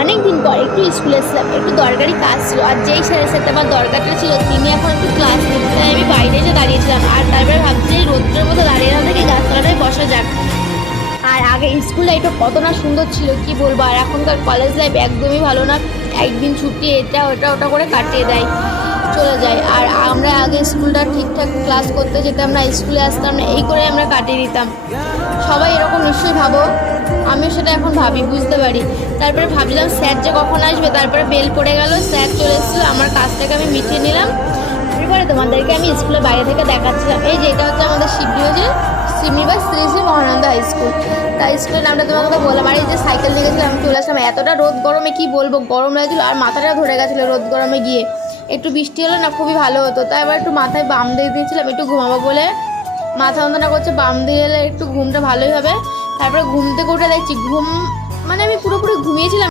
অনেক দিন পর একটু স্কুলে এসেছিলাম, একটু দরকারি কাজ ছিল। আর যেই স্যারের সাথে আমার দরকারটা ছিল তিনি এখন একটু ক্লাস নিতে, তাই আমি বাইরে এসে দাঁড়িয়েছিলাম। আর তারপরে ভাবছি এই রোদ্রের মতো দাঁড়িয়ে না থেকে গাছতলাটায় বসা যাক। আর আগে স্কুল লাইফটা কত না সুন্দর ছিল কি বলবো। আর এখনকার কলেজ লাইফ একদমই ভালো না। একদিন ছুটি এটা ওটা ওটা করে কাটিয়ে দেয়, চলে যায়। আর আমরা আগে স্কুলটা ঠিকঠাক ক্লাস করতে যেতাম না, স্কুলে আসতাম না, এই করে আমরা কাটিয়ে দিতাম। সবাই এরকম নিশ্চয়ই ভাবো, আমিও সেটা এখন ভাবি, বুঝতে পারি। তারপরে ভাবলাম স্যার যে কখন আসবে, তারপরে বেল পড়ে গেল, স্যার চলে এসেছিলো, আমার কাজটাকে আমি মিটিয়ে নিলাম। এরপরে তোমাদেরকে আমি স্কুলের বাইরে থেকে দেখাচ্ছিলাম। এই যে এটা হচ্ছে আমাদের শিবডিওজের সিমনি বা শ্রী শ্রী মহানন্দা হাই স্কুল। তাই স্কুলের নামটা তোমাকে তো বললাম। আর এই যে সাইকেল নিয়ে গেছিলাম, চলে আসলাম। এতটা রোদ গরমে কি বলবো, গরম লাগছিল আর মাথাটা ধরে গেছিলো রোদ গরমে গিয়ে। একটু বৃষ্টি হলে না খুবই ভালো হতো। তাই আবার একটু মাথায় বাম দিয়ে দিয়েছিলাম একটু ঘুমাবো বলে। মাথা যন্ত্রণা করছে, বাম দিয়ে এলে একটু ঘুমটা ভালোই হবে। তারপরে ঘুম থেকে উঠে দেখছি ঘুম, মানে আমি পুরোপুরি ঘুমিয়েছিলাম।